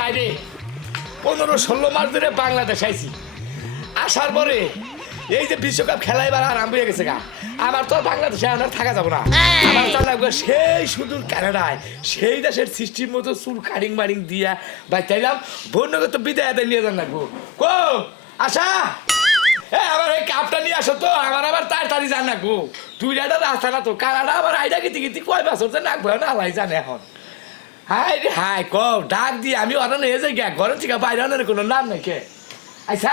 High রে 15-16 মাস ধরে বাংলাদেশ আইছি আসার পরে এই যে বিশ্বকাপ খেলা এবার আরম্ভ হয়ে গেছে গা আমার তো বাংলাদেশে আর থাকা যাবো না আমার তো লাগবে সেই সুদূর কানাডায় সেই দেশের সৃষ্টির মতো চুল কাটিং মারিং দিয়া ভাই চাইলাম বন্যকে তো বিদায় নিয়ে যান লাগবো কো আশা আমার এই কাপটা নিয়ে আসো তো আমার আবার তাড়াতাড়ি জান নাকবো তুই এটা রাস্তা না তো কানাডা আবার আইডা গিতি কয় বছর তো নাকবো না ভাই জানে এখন হাই রে হাই ক ডাক দিয়ে আমি ওরা নিয়ে যাই গিয়া ঘরের থেকে বাইরে আনার কোনো নাম নাই কে আচ্ছা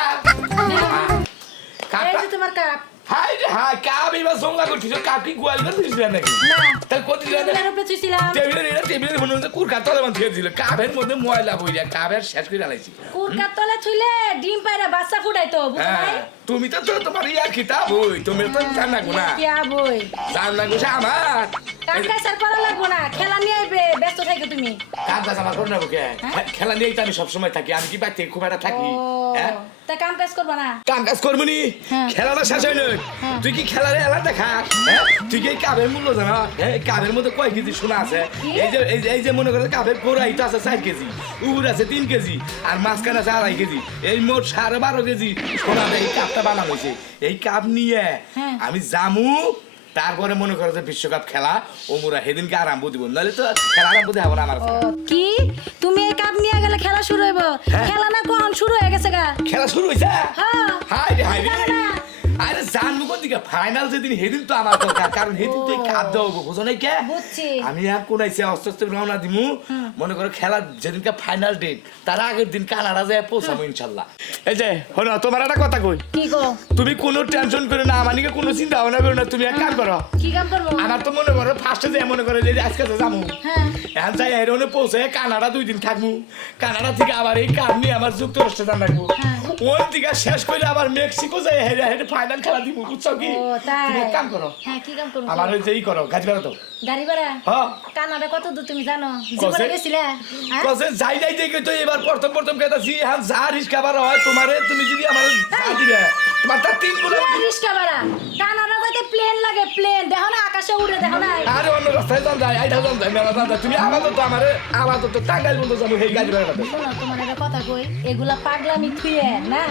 এই যে তোমার কাপ হাই রে হাই কাপ এবার জঙ্গা করছিস কাপ কি গোয়াল করে দিছিস নাকি না তাই কত দিন টেবিলের উপরে চুইছিলাম টেবিলের মনে হচ্ছে কুরকা তলে বান দিয়ে দিল কাপের মধ্যে ময়লা বইরা কাপের শেষ করে আলাইছি কুরকার তলে ছুইলে ডিম পায়রা বাচ্চা ফুটাইতো বুঝো নাই তুমি তো তোমার ইয়ার কিতাব হই তুমি তো জান না গুনা কি আবই জান না গুছা আমার কাম কাজ করা লাগবো না খেলা নিয়ে আইবে ব্যস্ত থাকো তুমি কাম কাজ আমার করব না বুকে খেলা নিয়েই তো আমি সব সময় থাকি আমি কি বাইতে খুব একটা থাকি হ্যাঁ তা কাম কাজ করবা না কাম কাজ করবো নি খেলাটা শেষ হয় না তুই কি খেলারে এলা দেখা হ্যাঁ তুই কি কাবের মূল্য জানা হ্যাঁ কাবের মধ্যে কয় কেজি সোনা আছে এই যে মনে করে কাবের গোড়াই তো আছে 4 কেজি উর আছে 3 কেজি আর মাঝখানে আছে 2.5 কেজি এই মোট 12.5 কেজি সোনা এই কাপটা বানানো হয়েছে এই কাপ নিয়ে আমি জামু তারপরে মনে করো যে বিশ্বকাপ খেলা ওমরা সেদিনকে আরম্ভ দিব নাহলে তো খেলা আরম্ভ দিব না আমার কি তুমি এই কাপ নিয়ে গেলে খেলা শুরু হইব খেলা না কখন শুরু হয়ে গেছে গা খেলা শুরু হইছে হ্যাঁ হাই রে হাই রে আরে জানবো কোন দিকে ফাইনাল যেদিন সেদিন তো আমার দরকার কারণ সেদিন তো এই কাপ দেওয়া বুঝো নাই কে বুঝছি আমি আর কোন আইসি অস্ত অস্ত রওনা দিমু মনে করো খেলা যেদিনকে ফাইনাল ডেট তার আগের দিন কানাডা যায় পৌঁছাবো ইনশাল্লাহ এই যে হলো তোমার একটা কথা কই কি গো তুমি কোনো টেনশন করো না আমানিকে কোনো চিন্তা ভাবনা করো না তুমি এক কাম করো কি কাম করবো আমার তো মনে করো ফার্স্টে যে মনে করো যে আজকে তো যাবো হ্যাঁ এখন যাই এরনে পৌঁছে কানাডা 2 দিন থাকবো কানাডা থেকে আবার এই কাম নিয়ে আমার যুক্তরাষ্ট্রে যান রাখবো ওই দিকে শেষ করে আবার মেক্সিকো যাই হেরে ফাইনাল খেলা দিব বুঝছো কি তুমি এক কাম করো হ্যাঁ কি কাম করবো আমার যেই করো গাড়ি ভাড়া তো গাড়ি ভাড়া হ্যাঁ কানাডা কত দূর তুমি জানো জীবনে গেছিলে হ্যাঁ কসে যাই নাই দেখে তো এবার প্রথম কেতাছি হ্যাঁ যা রিস্কা ভাড়া হয় তোমারে তুমি যদি আমার যা দিবে তোমার তার 3 গুণ রিস্কা ভাড়া কানাডা যাইতে প্লেন লাগে প্লেন দেখো না আকাশে উড়ে দেখো না আরে অন্য রাস্তায় যান যাই আইটা যান যাই মেলা যান তুমি আপাতত টাঙ্গাইল বন্ধ যাবো এই গাড়ি ভাড়াটা শোনো তোমার একটা কথা কই এগুলা পাগলামি থুয়ে না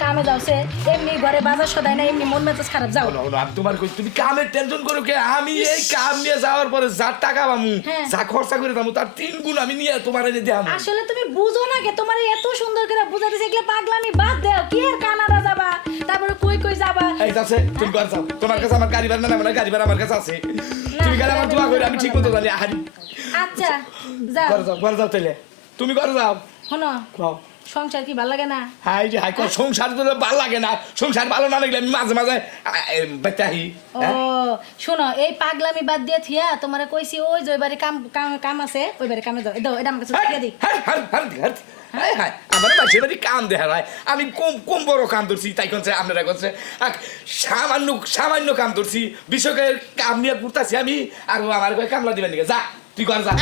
কামে যাওছে এমনি ঘরে বাজার সদাই না এমনি মন মেজাজ খারাপ যাও আমি তোমার কই তুমি কামের টেনশন করো কে আমি এই কাম নিয়ে যাওয়ার পরে যা টাকা পামু যা খরচা করে দামু তার 3 গুণ আমি নিয়ে তোমারে দেখামু আসলে তুমি বুঝো না কে তোমার এত সুন্দর করে বুঝাইতেছে এগুলা পাগলামি বাদ দাও কি আর কানাডা যাবা তারপরে কই যাবা এই যাচ্ছে তুমি ঘর যাও তোমার কাছে আমার গাড়ি ভাড়া না মানে গাড়ি ভাড়া আমার কাছে আছে তুমি গেলে আমার দোয়া করে আমি ঠিক মতো জানি আহারি আচ্ছা যাও ঘর যাও তাইলে তুমি ঘর যাও শোনো খাও সংসার কি ভালো লাগে না হাই রে হাই সংসার তো ভালো লাগে না সংসার ভালো না লাগলে আমি মাঝে মাঝে বেতাহি ও শোনো এই পাগলামি বাদ দিয়ে থিয়া তোমারে কইছি ওই যে বাড়ি কাম আছে ওই বাড়ি কামে যাও দাও এটা আমার কাছে দিয়ে দিই আমার বাসে বাড়ি কাম দেখা হয় আমি কম বড় কাম ধরছি তাই করছে আপনারা করছে সামান্য কাম ধরছি বিষয়কের কাম নিয়ে ঘুরতেছি আমি আর আমার কামলা দিবেন যা তুই কর যা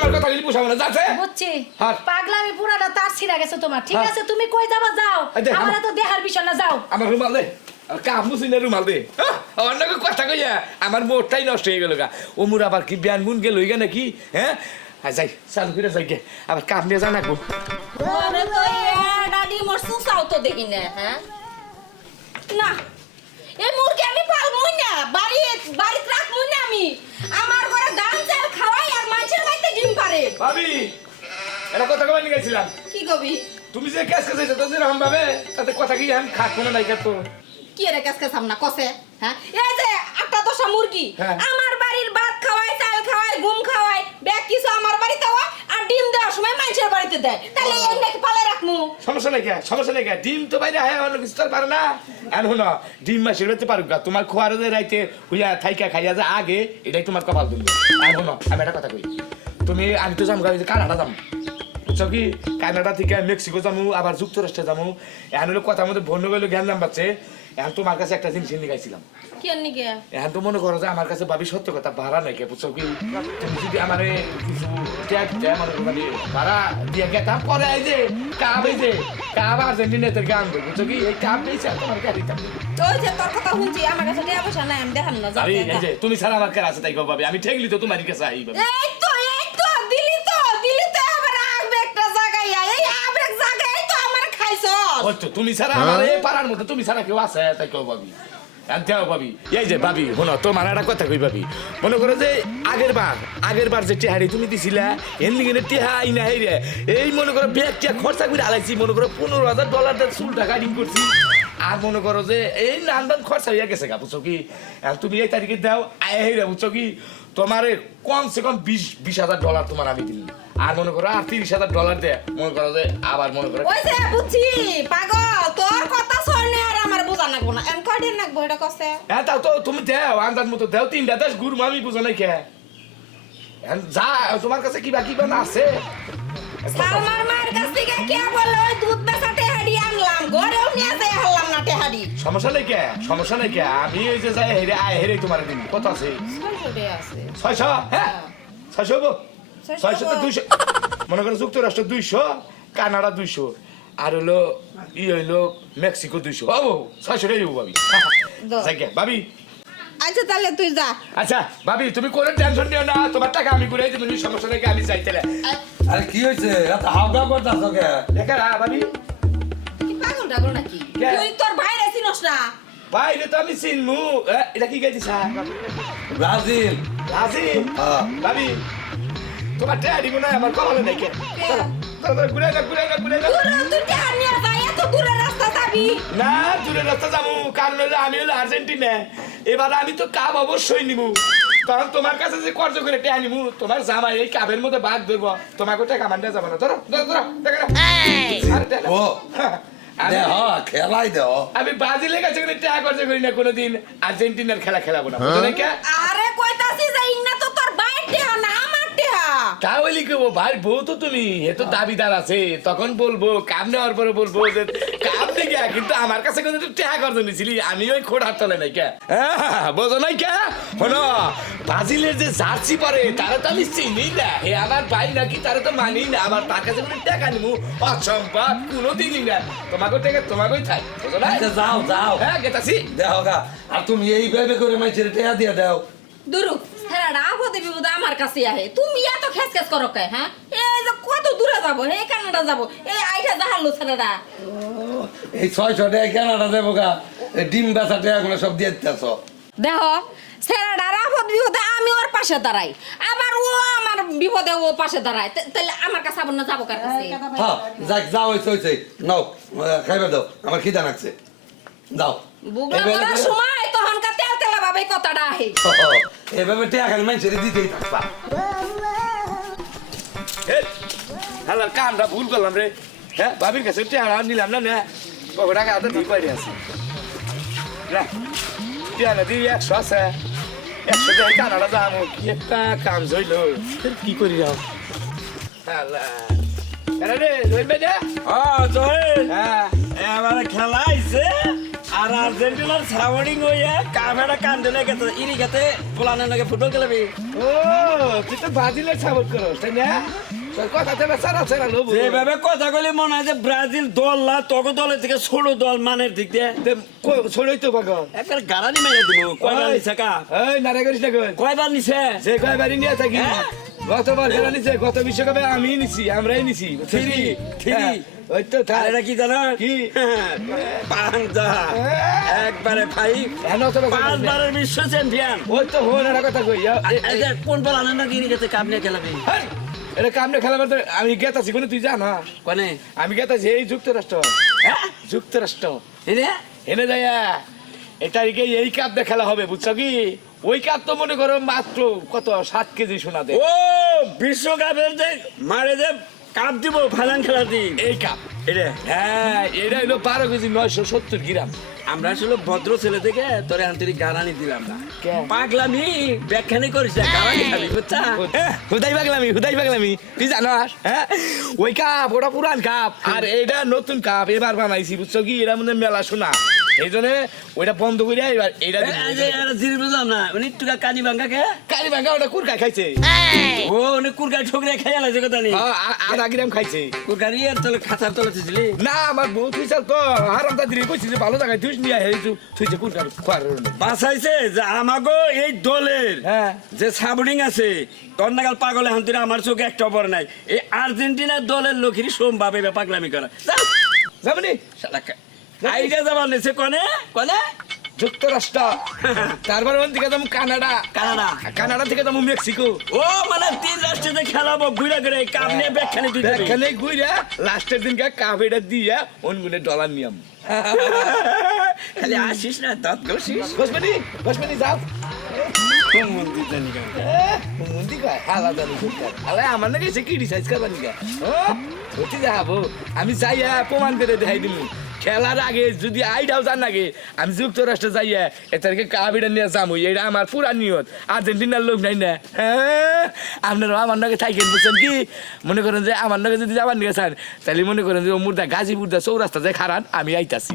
আমার কথা বলি পোষাবো না যাচ্ছে বুঝছি পাগলামি পুরাটা তার ছিড়া গেছে তোমার ঠিক আছে তুমি কই যাবা যাও আমার তো দেহার বিষয় না যাও আমার রুমাল দে কাম মুসিনে রুমাল দে অন্য কথা কইয়া আমার মোটটাই নষ্ট হয়ে গেল গা ওমুর আবার কি বিয়ান গুন গেল হইগা নাকি হ্যাঁ যাই চালু করে যাই গে আবার কাম নিয়ে যা নাকবো আরে তো ডাডি মরসু চাও তো দেখি না হ্যাঁ না এই মুরগি আমি পালমই না বাড়ি রাখমই না আমি আমার ঘরে ধান চাল খাওয়াই আর মাছের বাইতে ডিম পারে ভাবি এটা কথা কবে নিয়ে গেছিলাম কি কবি তুমি যে ক্যাশ কাছে তো যেরকম ভাবে তাতে কথা কি আমি খাট কোনো নাই তো কি রে কাসকে সামনা কসে হ্যাঁ এই যে 8-10টা মুরগি আমার বাড়ির ভাত খাওয়াই চাল খাওয়াই ঘুম খাওয়াই ব্যাগ কিছু আমার বাড়িতে হয় আর ডিম দেওয়ার সময় মানুষের বাড়িতে দেয় তাহলে এই নাকি পালে রাখমু সমস্যা নাই ডিম তো বাইরে হয় অন্য কিছু তো পারে না আর হলো ডিম মাসে বেরোতে পারুক না তোমার খোয়ার রাইতে হইয়া থাইকা খাইয়া যা আগে এটাই তোমার কপাল তুলবে আর হলো আমি একটা কথা কই আমি তো যাবো কানাডা যাবো বুঝছো কি কানাডা থেকে মেক্সিকো যাবো আবার যুক্তরাষ্ট্রে যাবো এখন হলো কথার মধ্যে বন্য গেলে জ্ঞান নাম পাচ্ছে এখন তোমার কাছে একটা জিনিস নিয়ে গাইছিলাম কি আনি কে এখন তো মনে করো যে আমার কাছে ভাবি সত্য কথা ভাড়া নাই কে বুঝছো কি তুমি যদি আমারে কিছু ট্যাগ মানে ভাড়া দিয়ে গেতাম পরে এই যে কাব আর্জেন্টিনাতে গান দেবো বুঝছো কি এই কাব নেই তোমার গাড়ি ওই যে তোর কথা শুনছি আমার কাছে টাকা পয়সা নাই আমি দেখাম না আরে এই যে তুমি ছাড়া আমার কাছে আছে তাই গো ভাবি আমি ঠেকলি তো তোমার কাছে আই ভাবি এই তো দিলি তো এবার আসবে একটা জায়গায় ওই তো তুমি ছাড়া আমার এই পাড়ার মধ্যে তুমি ছাড়া কেউ আছে তাই কেউ ভাবি দেও ভাবি এই যে ভাবি শোনো তোমার একটা কথা কই ভাবি মনে করো যে আগের বার যে টেহারি তুমি দিছিলা এমনি কিনে টেহা আইনা হেই রে এই মনে করো ব্যাগ টিয়া খরচা করে আলাইছি মনে করো $15,000 চুল টাকা রিং করছি আর মনে করো যে এই নান্দান খরচা হইয়া গেছে গা বুঝছো কি আর তুমি এই তারিখে দাও আয় হেই রে বুঝছো কি তোমার কমসে কম $20,000 তোমার আমি দিলি আর মনে করো আর $30,000 দে মনে করো যে আবার মনে করো ওই যে বুঝছি পাগল তোর কথা শুনে আর আমার বোঝা নাগবো না এম কয়দিন নাগবো এটা কছে হ্যাঁ তাও তো তুমি দেও আন্দাজ মতো দেও 3টা দেশ গুরু আমি বুঝো নাই কে যা তোমার কাছে কিবা কিবা না আছে সালমার মায়ের কাছ থেকে কে বললো ওই দুধ বেচা টেহারি আনলাম ঘরেও নিয়ে যাই হারলাম না টেহারি সমস্যা নেই কে আমি ওই যে যাই হেরে আয় হেরে তোমার দিন কত আছে 600 হ্যাঁ 600 হবো 600 তো 200 মনে করো যুক্তরাষ্ট্র 200 কানাডা 200 আর হলো হইলো মেক্সিকো 200 হবো 600 টাই হবো ভাবি যাকে ভাবি আচ্ছা তাহলে তুই যা আচ্ছা ভাবি তুমি কোনো টেনশন নিও না তোমার টাকা আমি ঘুরাই দেবো সমস্যা নেই আমি যাইতে আরে কি হয়েছে এত হাওগা করতাছ কে দেখা ভাবি কি পাগল টাগল নাকি কে? তুই তোর ভাইরে চিনস না বাইরে তো আমি চিনমু এটা কি গাইছিস ব্রাজিল রাজি হ্যাঁ। ভাবি তোমার টাকা দিব না আমার কপালে নাই কে ঘুরে না তুই টেহার নিয়ে যাই এত দূরের রাস্তা যাবি না দূরে রাস্তা যাবো কারণ হলো আমি হলো আর্জেন্টিনা এবার আমি তো কাপ অবশ্যই নিবো কারণ তোমার কাছে যে কর্জ করে টেহা নিবো তোমার জামাই এই কাপের মধ্যে বাদ ধরবো তোমাকে টাকা মান দেওয়া যাবে না ধরো ও দেহ খেলাই দেহ আমি ব্রাজিলের কাছে কোনো টাকা খরচ করি না কোনোদিন আর্জেন্টিনার খেলা খেলাবো না বুঝো না কে আরে কইতাছি যে ইন্না তো তোর ভাইয়ের টেহা না আমার টেহা তাহলে কেবো ভাই বউ তো তুমি এ তো দাবিদার আছে তখন বলবো কাম নেওয়ার পরে বলবো যে কাম নেই কিন্তু আমার কাছে কিন্তু টাকা খরচ নিয়েছিলি আমি ওই খোড় হাত তলে নাই কে বোঝো নাই কে শোনো ব্রাজিলের যে জার্সি পরে তারা তো আমি চিনি না হে আমার ভাই নাকি তারা তো মানি না আমার তার কাছে কোনো টাকা নিবো অসম্ভব কোনো দিনই না তোমাকে টাকা তোমাকেই থাই বুঝো না আচ্ছা যাও যাও হ্যাঁ গেতাছি দেহ গা আর তুমি এই ভেবে করে মাইছের টেয়া দিয়ে দাও দুরু হেরাডা আপদে বিপদে আমার কাছে আহে তুমি এত খেস করো কে হ্যাঁ এই যে কত দূরে যাবো হে কানাডা যাবো এই আইটা জাহালো ছেলেরা এই 600 টাকা কেনাটা দেবো গা এই ডিম বেচা টাকা সব দিয়ে দিতেছ দেহ ছেলেরা আপদ বিপদে আমি ওর পাশে দাঁড়াই আবার ও আমার বিপদে ও পাশে দাঁড়ায় তাহলে আমার কাছে আবার না যাবো কার কাছে হ্যাঁ যাক যাও হয়েছে নাও খাইবে দাও আমার খিদা লাগছে যাও বুগলা করার সময় তখনকার তেল তেলা ভাবে কথাটা আহে এভাবে টাকা খালি মাইছের দিতেই থাকবা হ্যালো কামটা ভুল করলাম রে হ্যাঁ ভাবির কাছে টাকা নিলাম না না কবে টাকা হাতে দিয়ে পাইরে আছি না টাকা দিয়ে 100 আছে 100 টাকা কানাডা যাবো কি একটা কাম হইল কি করি যাও হ্যালো রে রইবে না জয়েল হ্যাঁ এবারে খেলা আইছে আর আর্জেন্টিনার সাউন্ডিং হইয়া কামেরা কান্দলে গেছে ইরি গেতে পোলানের নাকি ফুটবল খেলাবি ও তুই তো ব্রাজিলের সাপোর্ট করস তাই না তোর কথা তো সারা সারা লোব যেভাবে কথা কইলে মনে হয় যে ব্রাজিল দল না তোকে দলের থেকে ছোট দল মানের দিক দিয়ে ছড়ই তো পাগল একবার গারানি মেরে দিব কয়বার নিছে কা এই নারে করিস না কই কয়বার নিছে যে কয়বারই নিয়ে থাকি হ্যাঁ? গতবার খেলা নিছে গত বিশ্বকাপে আমি নিছি আমরাই নিছি থ্রি হ্যাঁ, ওই তো আর এটা কি জানো কি? পাঁচটা একবারে ফাইভ এনো তো পাঁচবারের বিশ্ব চ্যাম্পিয়ন ওই তো হন একটা কথা কই কোন পোলানের নাকি ইরি গেতে কাপ নিয়ে খেলাবি এটা কামনে খেলাবার তো আমি গেতাছি কোন তুই জানা কোনে আমি গেতাছি এই যুক্তরাষ্ট্র হ্যাঁ যুক্তরাষ্ট্র এনে এনে যাইয়া এই তারিখে এই কাপ দিয়ে খেলা হবে বুঝছো কি ওই কাপ তো মনে করো মাত্র কত 7 কেজি সোনা দেয় ও বিশ্বকাপের যে মারে যে কাপ দিব ফাইনাল খেলার দিন এই কাপ এটা হ্যাঁ এটা হলো 12 কেজি 970 গ্রাম আমরা আসলে ভদ্র ছেলে থেকে তোরে আন্তরিক গারানি দিলাম না কে? পাগলামি ব্যাখ্যানি করিস না গারানি খাবি বুঝছা হুদাই পাগলামি তুই জানাস হ্যাঁ ওই কাপ ওটা পুরান কাপ আর এটা নতুন কাপ এবার বানাইছি বুঝছো কি এটা মনে মেলা শোনা এই জন্য ওইটা বন্ধ করে এবার এটা জিনিস বুঝলাম না উনি টুকা কানি ভাঙ্গাকে কালি ভাঙা ওটা কুরকা খাইছে ও উনি কুরকা ঠুকরে খাইয়া লাগছে কথা নেই আধা গ্রাম খাইছে কুরকা ইয়ে তোলে খাতার তোলে ছিলি না আমার বউ তুই তো আরাম দাদি কইছি যে ভালো জায়গায় তুই নিয়ে হেরিছু তুই যে কুরকা খাওয়ার বাঁচাইছে যে আমাগো এই দলের হ্যাঁ যে সাবরিং আছে তোর নাগাল পাগলে হান্তিরা আমার চোখে একটা অপর নাই এই আর্জেন্টিনার দলের লোকেরই সোম ভাবে পাগলামি করা যাও যাবনি আইডিয়া যাবার নিছে কনে কনে যুক্তরাষ্ট্র তারপরে ওন থেকে যাবো কানাডা কানাডা কানাডা থেকে যাবো মেক্সিকো ও মানে 3 রাষ্ট্রে খেলাবো ঘুরে ঘুরে কাপ নিয়ে ব্যাগখানে দিতে এখানে ঘুরা লাস্টের দিনকে কাপেটা দিয়া অনগুনে ডলার নিয়ম খালি আসিস না দাঁত ঘষিস বসবানি যাও মন্দির জানি কেন মন্দি কয় হালা জানি হালা আমার নাকি এসে কি ডিসাইজ করবার নিকা সত্যি যাবো আমি যাইয়া প্রমাণ করে দেখাই দিমু খেলার আগে যদি আইডাও জান আগে আমি যুক্তরাষ্ট্রে যাইয়া এটাকে কাবিটা নিয়ে যাবো এটা আমার পুরা নিয়ত আর্জেন্টিনার লোক নাই না হ্যাঁ আপনারা আমার নাকি থাকেন বুঝছেন কি মনে করেন যে আমার নাকি যদি যাবার নিয়ে চান তাহলে মনে করেন যে ও মুর্দা গাজীপুরদা চৌরাস্তা যায় খারান আমি আইতাছি